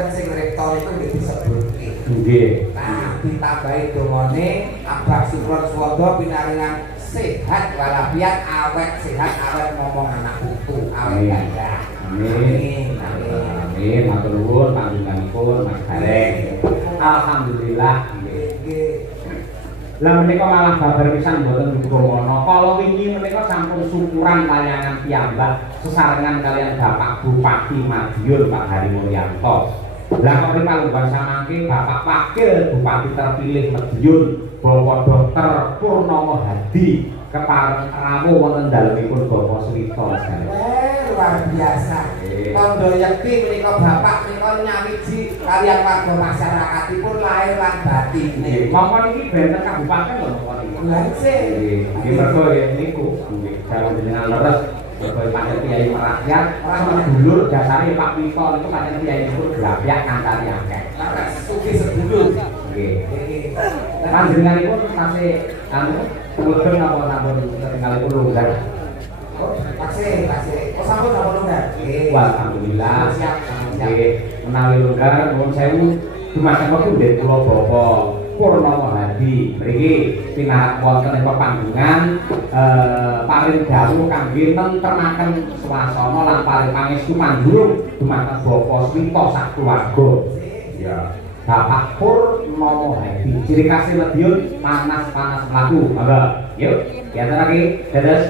saged sing rektor itu nggih disebutke. Nggih. Nah, ditambahi dongane Abah Sukron Swondo pinaringan sehat walafiat awet sehat awet ngomong anak putu awet ganda. Amin. Amin. Matur nuwun panjenenganipun Mas Gareng. Alhamdulillah. Nggih. Lah menika malah babar pisan mboten dukomono. Kala wingi menika sampun syukuran layangan piyambak sesarengan kalian Bapak Bupati Madiun Pak Hari Mulyanto. Lah kok ripalunggan samangke Bapak Wakil Bupati terpilih Madiun Bapak Dr. Purnomo Hadi kepareng rawuh wonten dalemipun Bapak Swito. Luar biasa. Tondo yakti menika Bapak menika nyawiji kaliyan warga masyarakatipun lahir lan batin. Mongkon iki benten kabupaten lho mongkon iki. Lha sih. Nggih mergo niku nggih kalau jenengan leres mergo pancen kiai merakyat ora dulur dasare Pak Wito niku pancen kiai niku gelapyak kancane akeh. Lah sugih sedulur. Nggih. Panjenenganipun tasih mboten napa-napa tinggalipun longgar. Tasih. Oh sampun longgar. Nggih. Alhamdulillah. Siap. Nggih, menawi longgar nuwun sewu dumateng wektu nggih kula Bapak Purnomo Hadi mriki pinarak wonten ing pepanggengan paring dawuh kangge nentremaken swasana lan paring pangestu mandurung dumateng Bapak Swito sak keluarga. Ya. Bapak Purnomo Hadi ciri khas Madiun panas-panas mlaku. Monggo. Yuk, diatur lagi. Dados.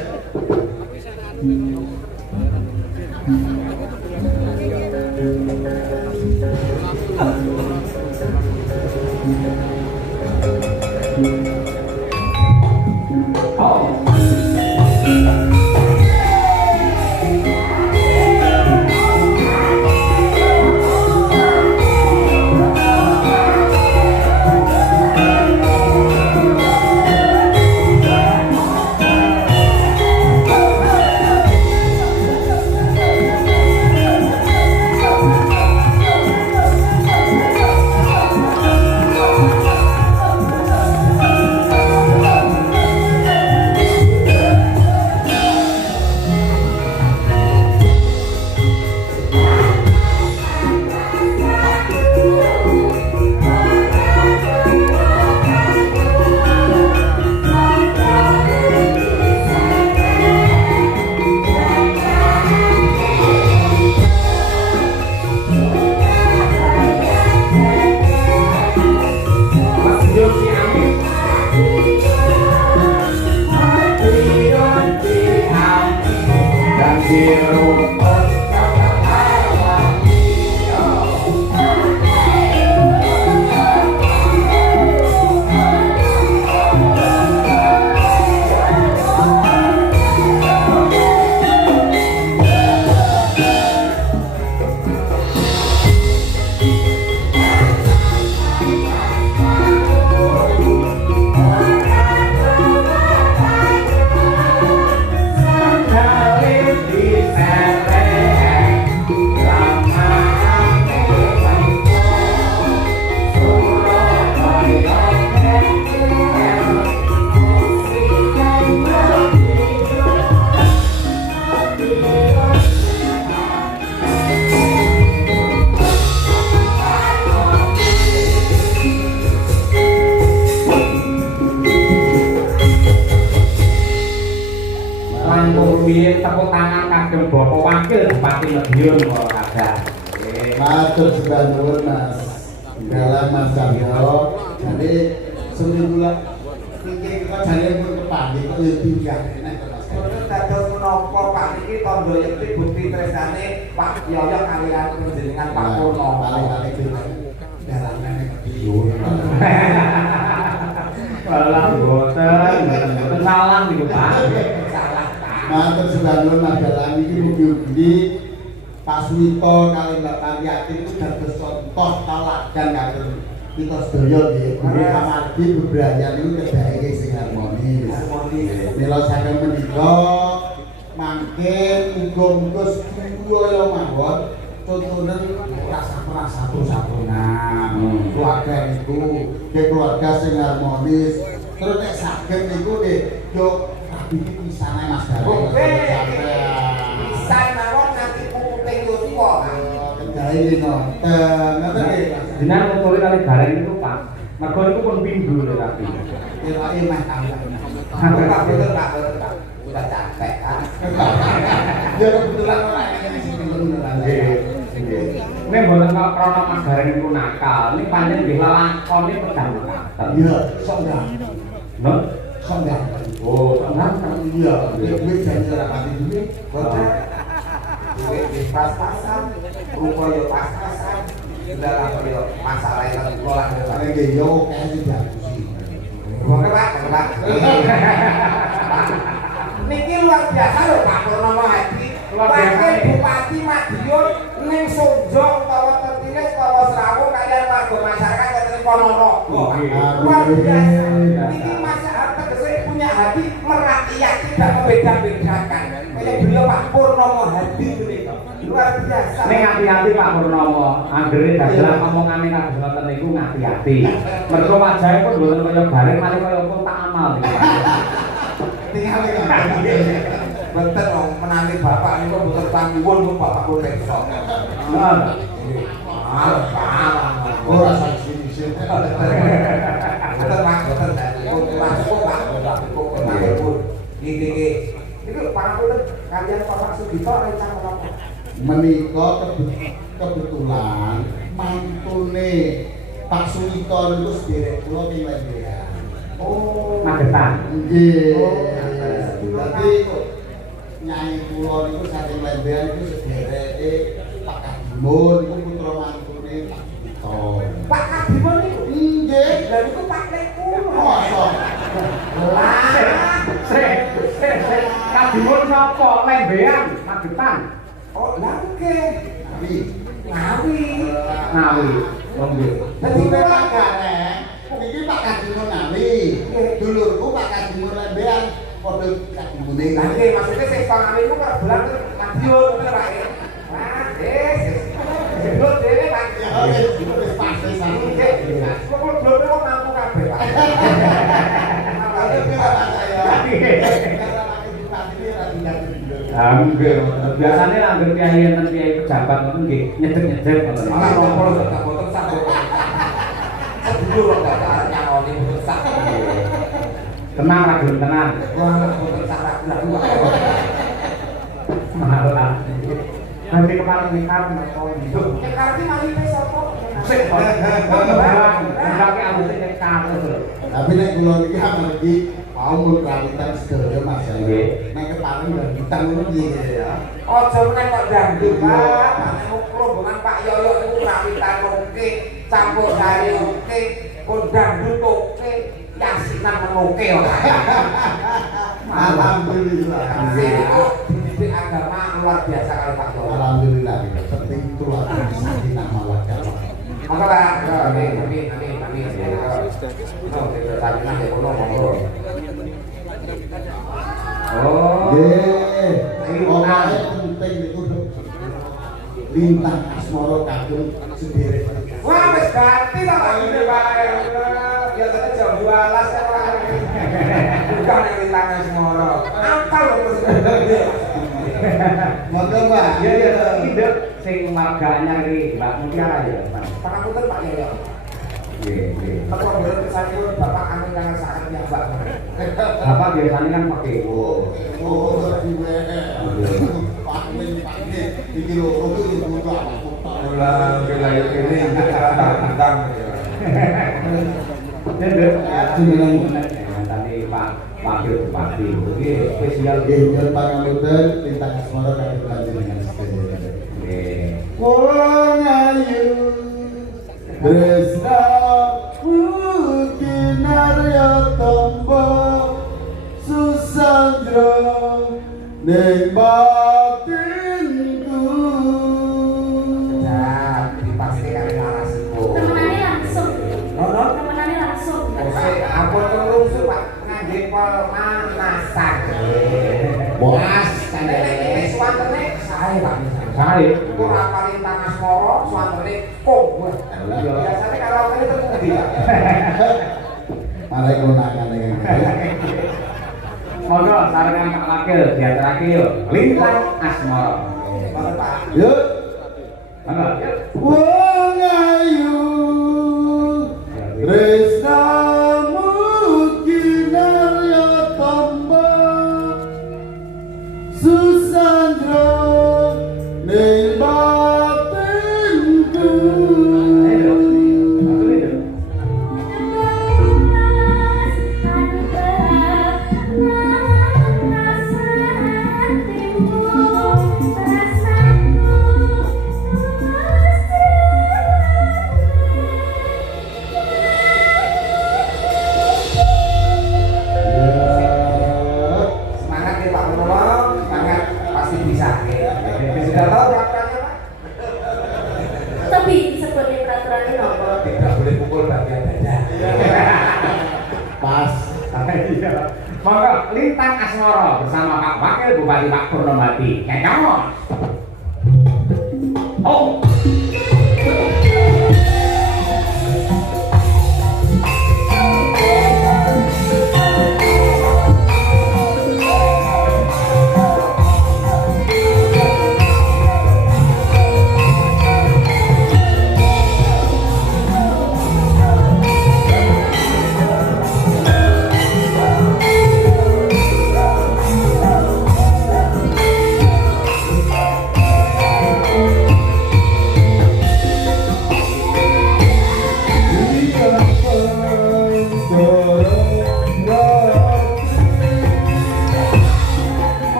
Tepuk tangan kagem Bapak Wakil Bupati Madiun kula kadah. Matur sembah nuwun Mas. Dalam Mas Cahyo. Jadi seminggu iki kita jane pun kepanggih kok yo pinggah enak to Mas. Terus dados menapa Pak niki tondo yakti bukti tresnane Pak Yoyo kaliyan panjenengan Pak Purnomo. Paling-paling dalanane Madiun. Salah boten salah niku Pak. Matur sembah nuwun Mas iki mugi-mugi Pak Swito kali Mbak Pariyati itu dados contoh teladan kagem kita sedaya nggih. Amargi bebrayan niku kedahe sing harmonis. Mila saking menika mangke muga-muga sedaya mawon contonen rasa satu-satunan. Keluarga niku keluarga sing harmonis. Terus nek saged niku nggih yo iki pisane Mas Gareng. Pisan mawon nanti puting yo tuwa. ini nonton, nonton ya. Dengan motor kali gareng itu Pak. Mergo itu pun pindu lho tapi. Ya mah tahu. Pak, betul Pak. Udah capek kan. Ya kebetulan orang yang di sini beneran. Ini mboten kok krana Mas Gareng niku nakal. Ini pancen nggih lakon iki pedang mekaten. Iya, sok enggak. Lho, Sok enggak. oh, tenang. Iya, duit janji rapati duit. Betul. Duit di pas-pasan, rupa yo pas-pasan. Dalam yo masalah yang kelola Karena dia yo kayak tidak sih. Oke Pak, Pak. Niki luar biasa lho Pak Purnomo Hadi. Luar biasa. Wakil Bupati Madiun ning Sonjo utawa Tertines utawa Serawung kalian warga masyarakat wonten Ponorogo. Luar biasa. Niki masyarakat tegese punya hati merakyat tidak membeda-bedakan. Kayak beliau Pak Purnomo Hadi menika. Luar biasa. Ning hati-hati Pak Purnomo, anggere dagelan omongane kados ngoten niku ngati-ati. Mergo wajahe pun mboten kaya bareng mari kaya kotak amal iki Pak. Tinggal Betul dong, menangi bapak ini kok betul tangguan kok bapak gue besok. Nah, oh rasa sini. Betul Pak, betul. Masuk Pak, cukup menangi pun. Ini Pak Pur, kalian Bapak Sugito rencana apa? Menikah kebetulan mantune Pak Sugito itu sederek kula ning Lembean. Oh, Magetan. Nggih. Oh, Dadi nyai kula niku saking Lembean iku sedereke Pak Kadimun iku putra mantune Pak Sugito. Pak Kadimun itu? Nggih. Dan itu Pak Leku. Masa Lah, Kadimun sapa? Lembean, Magetan. oh oke. Tapi Ngawi. Ngawi. Oh nggih. Jadi Kula memang gareng, iki Pak Kadimun Ngawi. Dulurku Pak Kadimun Lembean padha kadimune. Nanti maksudnya saya pangamin itu per bulan itu Madiun, bener Pak ya? Nah, sebelum dia Pak. Ya, wis pasti sama. Kok belum mau mampu kabeh Pak. Ada pira saya. Hampir. Biasanya langgar kiai enten kiai pejabat ngoten nggih nyedek-nyedek ngoten. Malah ngompol sudah boten sak. Sedulur kok gak nyaloni boten sak. Tenang ra gelem tenan. Wah, boten sak ra gula. Malah. Nanti kemarin nikah menapa itu. Nek karep mali sapa? Sik. Enggak ki ambune nekar terus. Tapi nek kula iki amal iki mau mun kawitan sedaya Mas ya. Nggih. Nek keparing dan ditang ngono piye ya. Ojo meneh kok dangdut Pak. Nek rombongan Pak Yoyo niku rawitan oke, campur sari oke, kondangdut oke, yasinan menoke ora. Alhamdulillah. Sini kok dididik agama luar biasa kali Pak Yoyo. Alhamdulillah. Penting itu lah bisa dinamakan. Maka Pak, amin. Oh, kita sajinan ya kono monggo. Oh. Nggih. Pokoknya penting itu lintang asmara kagem sederek. Wah, wis ganti to Pak ini Pak. Biasanya jam 12 kan Pak. Bukan yang lintangan semoro. Apa lho terus. Monggo Pak. Ya ya iki sing marganya iki Mbak Mutiara ya, Pak. Pangapunten Pak Yoyo. Nggih, nggih. Apa boleh kesangkut Bapak anu jangan sangat ya Mbak. Bapak biasanya kan pakai Oh, diwe. Pak ini iki lho iki butuh apa? Ulah wilayah ini tentang tadi Pak Wakil Bupati ini spesial Nggih, pangapunten lintang asmara kagem panjenengan sedherek. nggih. Kula ngayu Tresna Kinarya Tombo Susandra Ning batinku. ya dipastikan narasiku. Temenannya langsung. Nono. Temenannya langsung. Ampun terus Pak ngangge pemanasan. Boas Nek swantene sae Pak. Sae. Iku ora paling tanah moro, swantene kok. Biasanya kalau kali itu ngendi Pak? Mari kula nakane ngene. Monggo sarengan Pak Wakil diaturake yo. Lintang Asmara. Bapak Pak. Yuk. Wong ayu tresnamu kinarya tamba Susandra ning batinku Semangat ya Pak Purnomo, semangat pasti bisa. Sudah tahu peraturannya Pak? Tapi disebutnya peraturan ini apa? Tidak boleh pukul bagian dada. pas Iya. Monggo lintang asmara bersama Pak Wakil Bupati Pak Purnomati. Kekos. Oh.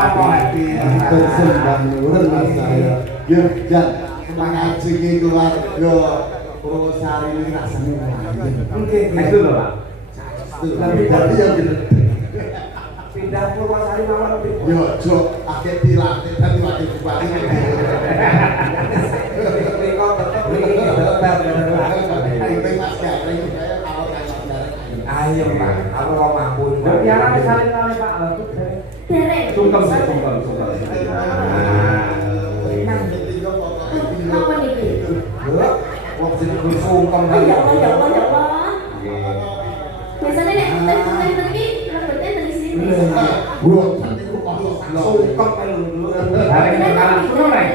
Matur sembah nuwun Mas saya. Yo Jan, ngaji ki keluarga Purwosari ini rasane wae. Itu lho, Pak. Lebih dari yang gitu. Pindah Purwosari mawon Yo ojo akeh dilatih dadi wakil bupati. Mriko tetep mriki tetep Penting Mas Garing saya kalau kan ayo Pak, aku kok mampu. Biar ada salin kali Pak. Derek. Sungkem. Apa nih? Wong sing sungkem Oh ya Allah, ya Allah, ya Allah. Biasanya nek tadi pergi, rambutnya dari sini. Wah, niku kosong sungkem kan lho. Hari ini kalah kuno nih.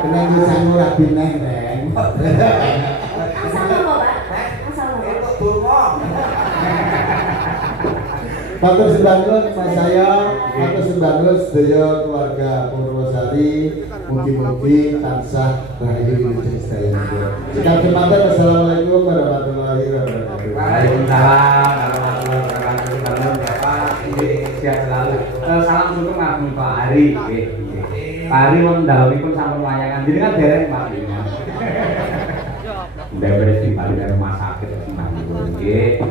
Kenang sang ora bineh reng. Asal apa, Pak? Asal apa? Matur sembah nuwun Mas saya, matur sembah nuwun sedaya keluarga Purwosari, mugi-mugi tansah rahayu wilujeng sedaya. Sekali matur assalamualaikum warahmatullahi wabarakatuh. Waalaikumsalam warahmatullahi wabarakatuh. Bapak sehat selalu. Salam sugeng kagem Pak Ari. Pak Ari wong dalemipun sampun wayangan. Jadi kan dereng Pak. Udah beres di rumah sakit. Nggih.